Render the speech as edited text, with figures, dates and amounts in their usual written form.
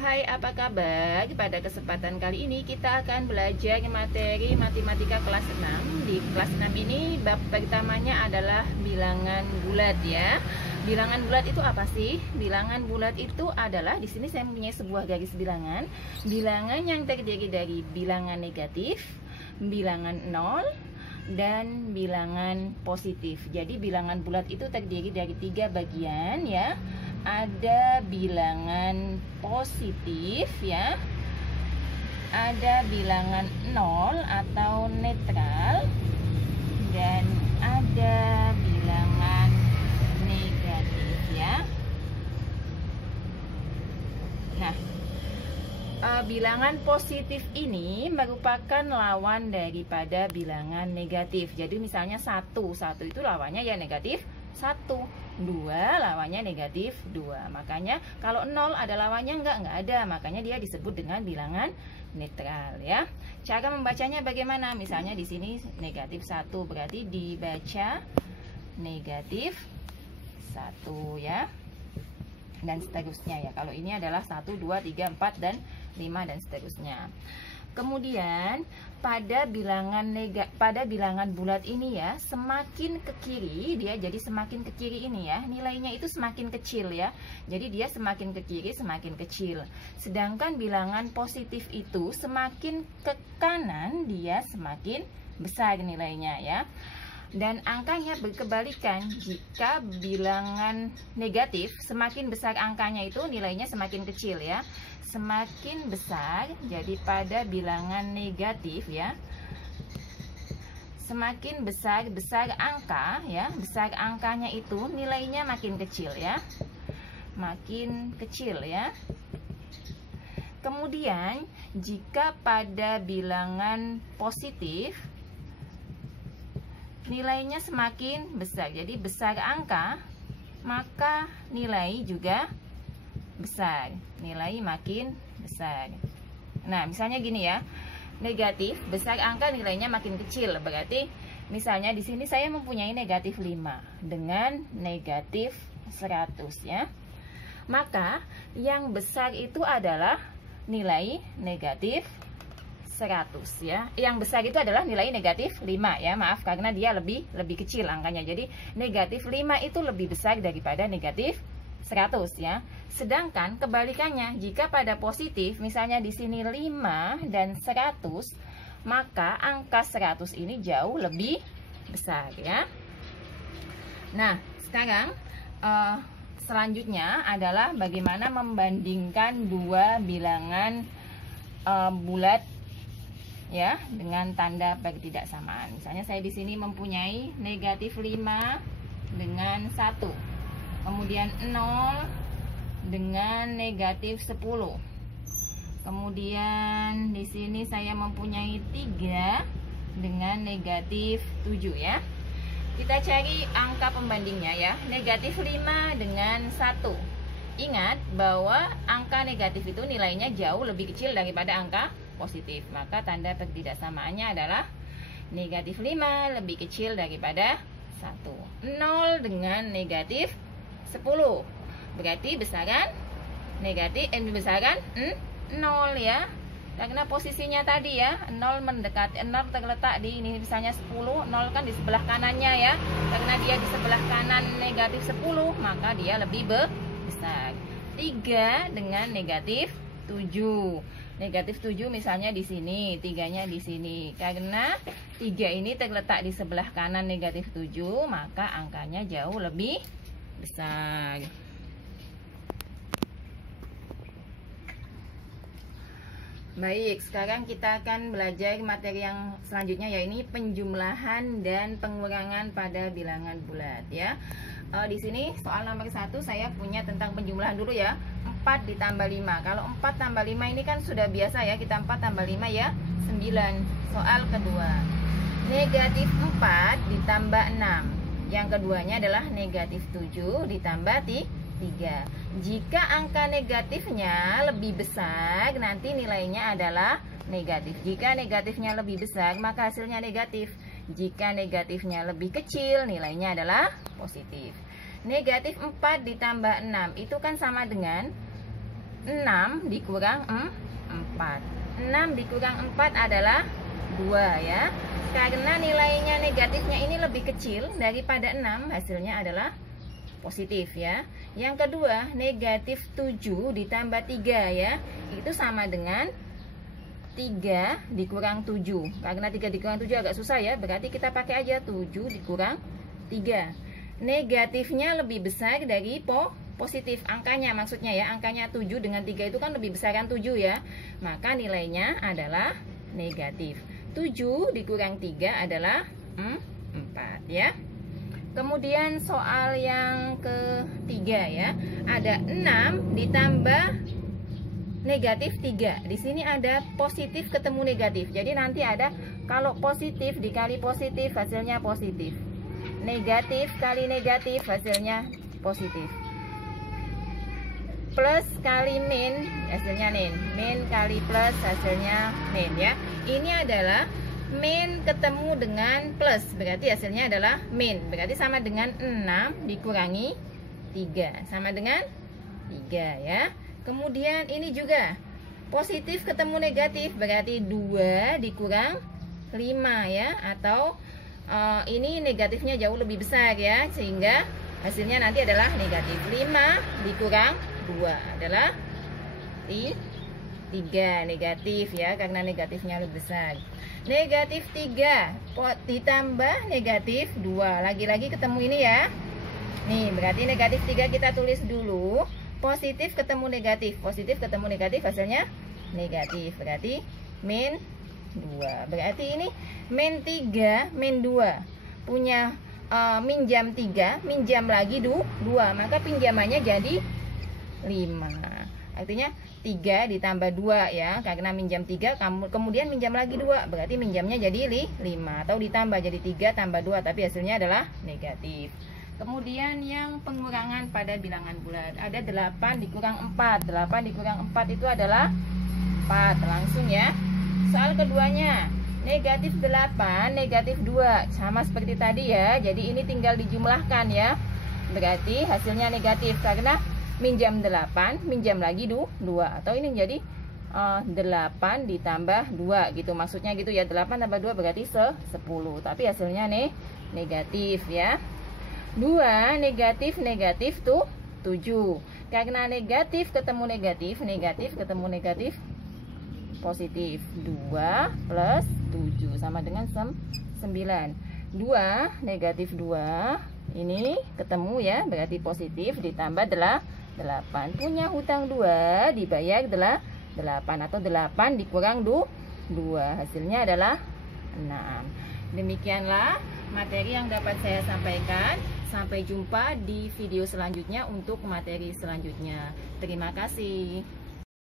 Hai, apa kabar? Pada kesempatan kali ini kita akan belajar materi matematika kelas 6. Di kelas 6 ini bab pertamanya adalah bilangan bulat ya. Bilangan bulat itu apa sih? Bilangan bulat itu adalah, di sini saya mempunyai sebuah garis bilangan. Bilangan yang terdiri dari bilangan negatif, bilangan nol, dan bilangan positif. Jadi bilangan bulat itu terdiri dari 3 bagian ya. Ada bilangan positif ya, ada bilangan nol atau netral, dan ada bilangan negatif ya. Nah, bilangan positif ini merupakan lawan daripada bilangan negatif. Jadi misalnya 1 itu lawannya ya negatif 1, 2 lawannya negatif 2. Makanya kalau 0 ada lawannya enggak ada. Makanya dia disebut dengan bilangan netral ya. Cara membacanya bagaimana? Misalnya di sini negatif 1 berarti dibaca negatif 1 ya. Dan seterusnya ya. Kalau ini adalah 1, 2, 3, 4 dan 5 dan seterusnya. Kemudian pada bilangan bulat ini ya, semakin ke kiri dia jadi semakin ke kiri ini ya, nilainya itu semakin kecil ya. Jadi dia semakin ke kiri semakin kecil. Sedangkan bilangan positif itu semakin ke kanan dia semakin besar nilainya ya. Dan angkanya berkebalikan. Jika bilangan negatif semakin besar angkanya itu nilainya semakin kecil ya. Semakin besar, jadi pada bilangan negatif ya, semakin besar angka ya, besar angkanya itu nilainya makin kecil ya, makin kecil ya. Kemudian jika pada bilangan positif nilainya semakin besar, jadi besar angka, maka nilai juga besar, nilai makin besar. Nah, misalnya gini ya, negatif besar angka nilainya makin kecil, berarti misalnya di sini saya mempunyai negatif 5 dengan negatif 100 ya. Maka yang besar itu adalah nilai negatif 100 ya. Yang besar itu adalah nilai negatif 5 ya. Maaf karena dia lebih kecil angkanya. Jadi negatif 5 itu lebih besar daripada negatif 100 ya. Sedangkan kebalikannya, jika pada positif misalnya di sini 5 dan 100, maka angka 100 ini jauh lebih besar ya. Nah, sekarang selanjutnya adalah bagaimana membandingkan dua bilangan bulat ya dengan tanda ketidaksamaan. Misalnya saya di sini mempunyai negatif 5 dengan 1. Kemudian 0 dengan negatif 10. Kemudian di sini saya mempunyai 3 dengan negatif 7 ya. Kita cari angka pembandingnya ya. Negatif 5 dengan 1. Ingat bahwa angka negatif itu nilainya jauh lebih kecil daripada angka positif. Maka tanda ketidaksamaannya adalah negatif 5 lebih kecil daripada 1. 0 dengan negatif 10. Berarti besaran negatif besaran 0 ya. Karena posisinya tadi ya, 0 mendekati 0 terletak di ini misalnya 10, 0 kan di sebelah kanannya ya. Karena dia di sebelah kanan negatif 10, maka dia lebih besar. 3 dengan negatif 7. Negatif 7 misalnya di sini, 3-nya di sini. Karena 3 ini terletak di sebelah kanan negatif 7, maka angkanya jauh lebih besar. Baik, sekarang kita akan belajar materi yang selanjutnya, yaitu penjumlahan dan pengurangan pada bilangan bulat ya. Di sini soal nomor 1 saya punya tentang penjumlahan dulu ya. 4 ditambah 5. Kalau 4 tambah 5 ini kan sudah biasa ya, kita 4 tambah 5 ya 9. Soal kedua, negatif 4 ditambah 6. Yang keduanya adalah negatif 7 ditambah 3. Jika angka negatifnya lebih besar, nanti nilainya adalah negatif. Jika negatifnya lebih besar, maka hasilnya negatif. Jika negatifnya lebih kecil, nilainya adalah positif. Negatif 4 ditambah 6 itu kan sama dengan 6 dikurang 4. 6 dikurang 4 adalah 2 ya. Karena nilainya negatifnya ini lebih kecil daripada 6, hasilnya adalah positif ya. Yang kedua, negatif 7 ditambah 3 ya. Itu sama dengan 3 dikurang 7. Karena 3 dikurang 7 agak susah ya, berarti kita pakai aja 7 dikurang 3. Negatifnya lebih besar dari positif, angkanya maksudnya ya. Angkanya 7 dengan 3 itu kan lebih besaran 7 ya. Maka nilainya adalah negatif. 7 dikurang 3 adalah 4 ya. Kemudian soal yang ketiga ya. Ada 6 ditambah negatif 3. Di sini ada positif ketemu negatif. Jadi nanti ada kalau positif dikali positif hasilnya positif. Negatif kali negatif hasilnya positif. Plus kali min hasilnya min. Min kali plus hasilnya min ya. Ini adalah min ketemu dengan plus, berarti hasilnya adalah min. Berarti sama dengan 6 dikurangi 3, sama dengan 3 ya. Kemudian ini juga positif ketemu negatif, berarti 2 dikurang 5 ya. Atau ini negatifnya jauh lebih besar ya, sehingga hasilnya nanti adalah negatif. 5 dikurang 2 adalah 3, negatif ya, karena negatifnya lebih besar. Negatif 3 ditambah negatif 2, lagi-lagi ketemu ini ya. Nih berarti negatif 3 kita tulis dulu. Positif ketemu negatif, positif ketemu negatif hasilnya negatif, berarti min 2. Berarti ini min 3 min 2 punya minjam 3, minjam lagi 2, maka pinjamannya jadi 5. Artinya 3 ditambah 2 ya, karena minjam 3 kemudian minjam lagi 2, berarti minjamnya jadi 5. Atau ditambah jadi 3 tambah 2, tapi hasilnya adalah negatif. Kemudian yang pengurangan pada bilangan bulat, ada 8 dikurang 4. 8 dikurang 4 itu adalah 4. Langsung ya. Soal keduanya, negatif 8 negatif 2, sama seperti tadi ya. Jadi ini tinggal dijumlahkan ya. Berarti hasilnya negatif karena minjam 8, minjam lagi 2, atau ini jadi 8 ditambah 2 gitu, maksudnya gitu ya. 8 tambah 2 berarti 10, tapi hasilnya negatif ya. 2 negatif negatif tuh 7. Karena negatif ketemu negatif, negatif ketemu negatif positif. 2 plus 7 sama dengan 9. 2 negatif 2 ini ketemu ya, berarti positif ditambah 8. Punya hutang 2 dibayar 8, atau 8 dikurang 2, hasilnya adalah 6. Demikianlah materi yang dapat saya sampaikan. Sampai jumpa di video selanjutnya untuk materi selanjutnya. Terima kasih.